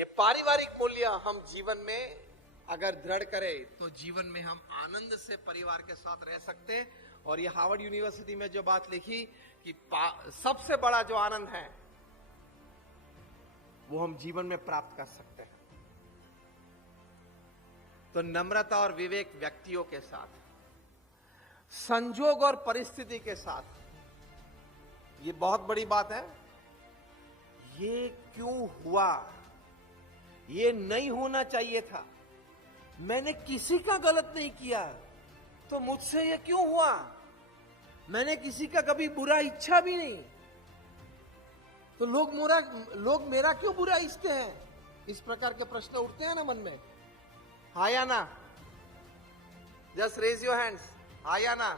ये पारिवारिक मूल्य हम जीवन में अगर दृढ़ करें तो जीवन में हम आनंद से परिवार के साथ रह सकते हैं। और ये हार्वर्ड यूनिवर्सिटी में जो बात लिखी कि सबसे बड़ा जो आनंद है वो हम जीवन में प्राप्त कर सकते हैं। तो नम्रता और विवेक व्यक्तियों के साथ, संजोग और परिस्थिति के साथ, ये बहुत बड़ी बात है। ये क्यों हुआ, ये नहीं होना चाहिए था, मैंने किसी का गलत नहीं किया तो मुझसे ये क्यों हुआ, मैंने किसी का कभी बुरा इच्छा भी नहीं, तो लोग मेरा क्यों बुरा इच्छते हैं। इस प्रकार के प्रश्न उठते हैं ना मन में। हाँ या ना? जस्ट रेज योर हैंड्स, हाँ या ना?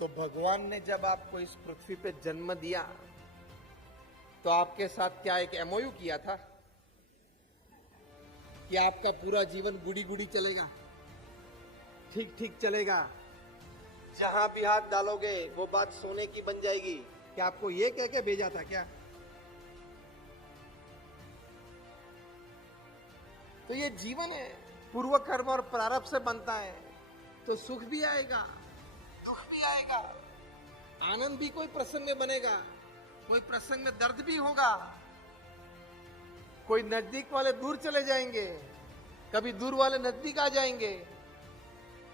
तो भगवान ने जब आपको इस पृथ्वी पे जन्म दिया तो आपके साथ क्या एक एमओयू किया था कि आपका पूरा जीवन गुड़ी गुड़ी चलेगा, ठीक ठीक चलेगा, जहां भी हाथ डालोगे वो बात सोने की बन जाएगी? क्या आपको ये कह के भेजा था क्या? तो ये जीवन है, पूर्व कर्म और प्रारब्ध से बनता है। तो सुख भी आएगा, दुख भी आएगा, आनंद भी कोई प्रसंग में बनेगा, कोई प्रसंग में दर्द भी होगा, कोई नजदीक वाले दूर चले जाएंगे, कभी दूर वाले नजदीक आ जाएंगे,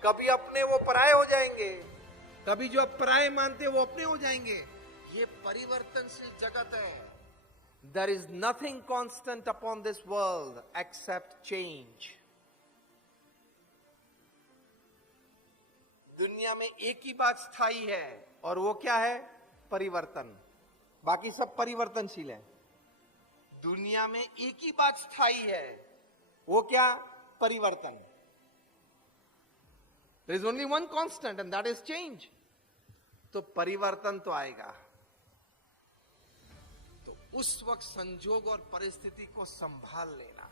कभी अपने वो पराये हो जाएंगे, कभी जो पराये मानते वो अपने हो जाएंगे। ये परिवर्तनशील जगत है। There is nothing constant upon this world except change. दुनिया में एक ही बात स्थायी है और वो क्या है? परिवर्तन। बाकी सब परिवर्तनशील है। दुनिया में एक ही बात स्थायी है, वो क्या? परिवर्तन। There is only one constant and that is change. तो परिवर्तन तो आएगा। तो उस वक्त संजोग और परिस्थिति को संभाल लेना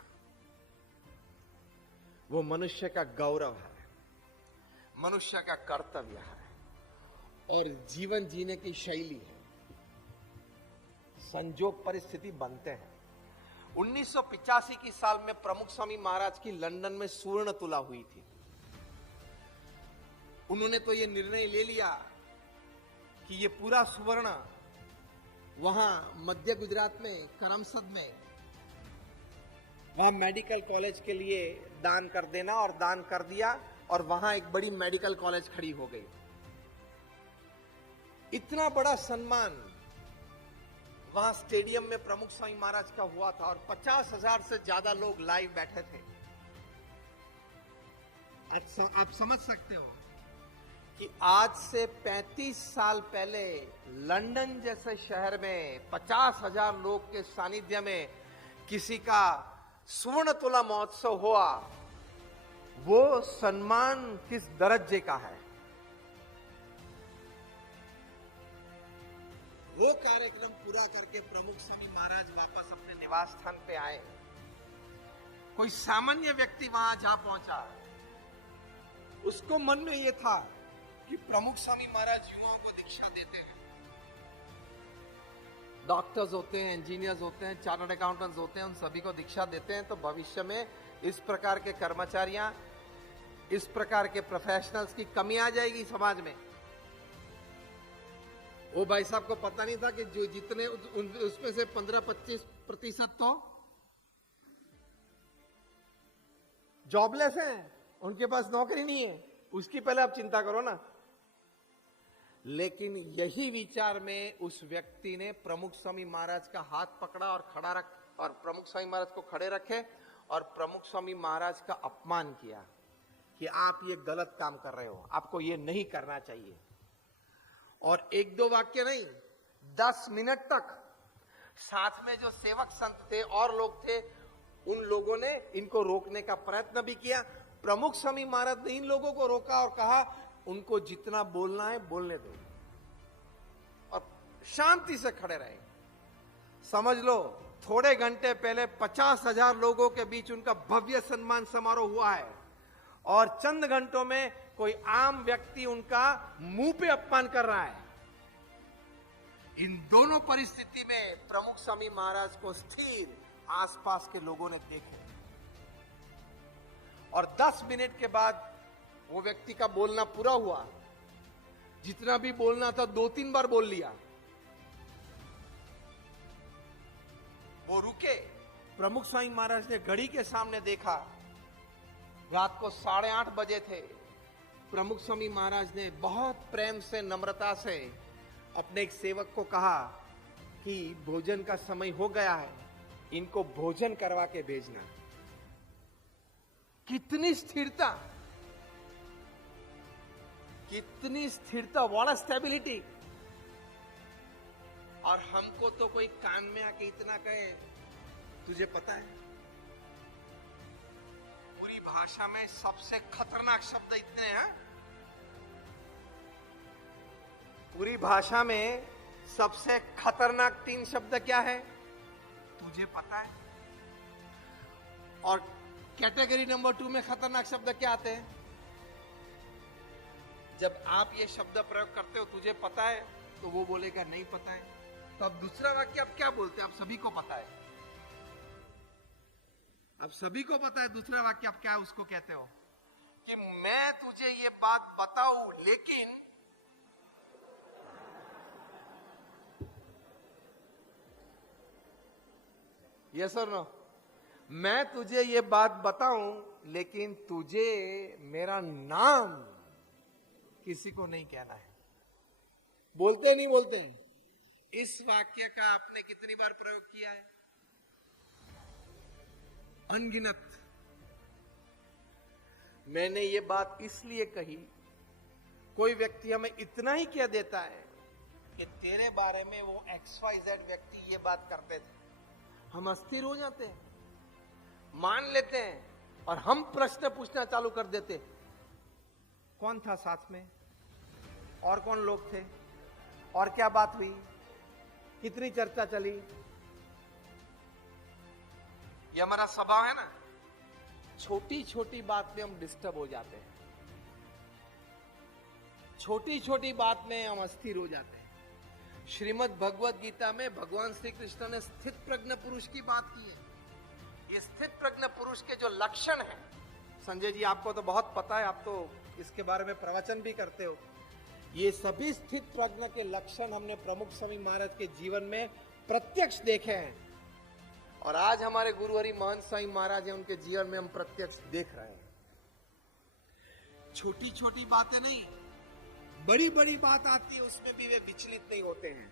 वो मनुष्य का गौरव है, मनुष्य का कर्तव्य है और जीवन जीने की शैली है। संजोग परिस्थिति बनते हैं। 1985 की साल में प्रमुख स्वामी महाराज की लंदन में स्वर्ण तुला हुई थी। उन्होंने तो ये निर्णय ले लिया कि ये पूरा स्वर्ण वहां मध्य गुजरात में करमसद में वहां मेडिकल कॉलेज के लिए दान कर देना, और दान कर दिया और वहां एक बड़ी मेडिकल कॉलेज खड़ी हो गई। इतना बड़ा सम्मान वहां स्टेडियम में प्रमुख स्वामी महाराज का हुआ था और 50,000 से ज्यादा लोग लाइव बैठे थे। आप समझ सकते हो कि आज से 35 साल पहले लंदन जैसे शहर में 50,000 लोग के सानिध्य में किसी का स्वर्ण तुला महोत्सव हुआ, वो सम्मान किस दर्जे का है। वो कार्यक्रम पूरा करके प्रमुख स्वामी महाराज वापस अपने निवास स्थान पे आए। कोई सामान्य व्यक्ति वहां जा पहुंचा, उसको मन में यह था कि प्रमुख स्वामी महाराज युवाओं को दीक्षा देते हैं। डॉक्टर्स होते हैं, इंजीनियर्स होते हैं, चार्टर्ड अकाउंटेंट्स होते हैं, उन सभी को दीक्षा देते हैं। तो भविष्य में इस प्रकार के कर्मचारियां, इस प्रकार के प्रोफेशनल्स की कमी आ जाएगी समाज में। वो भाई साहब को पता नहीं था कि जो जितने उसमें से 15-25% तो जॉबलेस हैं, उनके पास नौकरी नहीं है। उसकी पहले आप चिंता करो ना। लेकिन यही विचार में उस व्यक्ति ने प्रमुख स्वामी महाराज का हाथ पकड़ा और खड़ा रख, और प्रमुख स्वामी महाराज को खड़े रखे और प्रमुख स्वामी महाराज का अपमान किया कि आप ये गलत काम कर रहे हो, आपको ये नहीं करना चाहिए। और एक दो वाक्य नहीं, 10 मिनट तक साथ में जो सेवक संत थे और लोग थे, उन लोगों ने इनको रोकने का प्रयत्न भी किया। प्रमुख स्वामी महाराज ने इन लोगों को रोका और कहा उनको जितना बोलना है बोलने दो और शांति से खड़े रहे। समझ लो, थोड़े घंटे पहले 50,000 लोगों के बीच उनका भव्य सम्मान समारोह हुआ है और चंद घंटों में कोई आम व्यक्ति उनका मुंह पे अपमान कर रहा है। इन दोनों परिस्थिति में प्रमुख स्वामी महाराज को स्थिर आसपास के लोगों ने देखे और 10 मिनट के बाद वो व्यक्ति का बोलना पूरा हुआ। जितना भी बोलना था 2-3 बार बोल लिया। वो रुके। प्रमुख स्वामी महाराज ने घड़ी के सामने देखा, रात को 8:30 बजे थे। प्रमुख स्वामी महाराज ने बहुत प्रेम से, नम्रता से अपने एक सेवक को कहा कि भोजन का समय हो गया है, इनको भोजन करवा के भेजना। कितनी स्थिरता, कितनी स्थिरता, व्हाट अ स्टेबिलिटी। और हमको तो कोई कान में आके इतना कहे, तुझे पता है पूरी भाषा में सबसे खतरनाक शब्द इतने हैं। पूरी भाषा में सबसे खतरनाक 3 शब्द क्या है? तुझे पता है। और कैटेगरी नंबर 2 में खतरनाक शब्द क्या आते हैं? जब आप ये शब्द प्रयोग करते हो, तुझे पता है, तो वो बोलेगा नहीं पता है। तो अब दूसरा वाक्य आप क्या बोलते हैं? आप सभी को पता है। अब सभी को पता है, दूसरा वाक्य आप क्या उसको कहते हो? कि मैं तुझे ये बात बताऊं, लेकिन यस और नो? मैं तुझे ये बात बताऊं, लेकिन तुझे मेरा नाम किसी को नहीं कहना है। बोलते नहीं बोलते हैं? इस वाक्य का आपने कितनी बार प्रयोग किया है? अनगिनत। मैंने ये बात इसलिए कही, कोई व्यक्ति हमें इतना ही कह देता है कि तेरे बारे में वो XYZ व्यक्ति ये बात करते थे, हम अस्थिर हो जाते हैं, मान लेते हैं और हम प्रश्न पूछना चालू कर देते। कौन था साथ में? और कौन लोग थे? और क्या बात हुई? कितनी चर्चा चली? ये हमारा स्वभाव है ना, छोटी छोटी बात में हम डिस्टर्ब हो जाते हैं, छोटी छोटी बात में हम अस्थिर हो जाते हैं। श्रीमद् भगवद गीता में भगवान श्री कृष्ण ने स्थित प्रज्ञ पुरुष की बात की है। ये स्थित प्रज्ञ पुरुष के जो लक्षण हैं, संजय जी आपको तो बहुत पता है, आप तो इसके बारे में प्रवचन भी करते हो। ये सभी स्थित प्रज्ञ के लक्षण हमने प्रमुख स्वामी महाराज के जीवन में प्रत्यक्ष देखे हैं और आज हमारे गुरु हरि महंत स्वामी महाराज हैं, उनके जीवन में हम प्रत्यक्ष देख रहे हैं। छोटी छोटी बातें नहीं, बड़ी बड़ी बात आती है, उसमें भी वे विचलित नहीं होते हैं।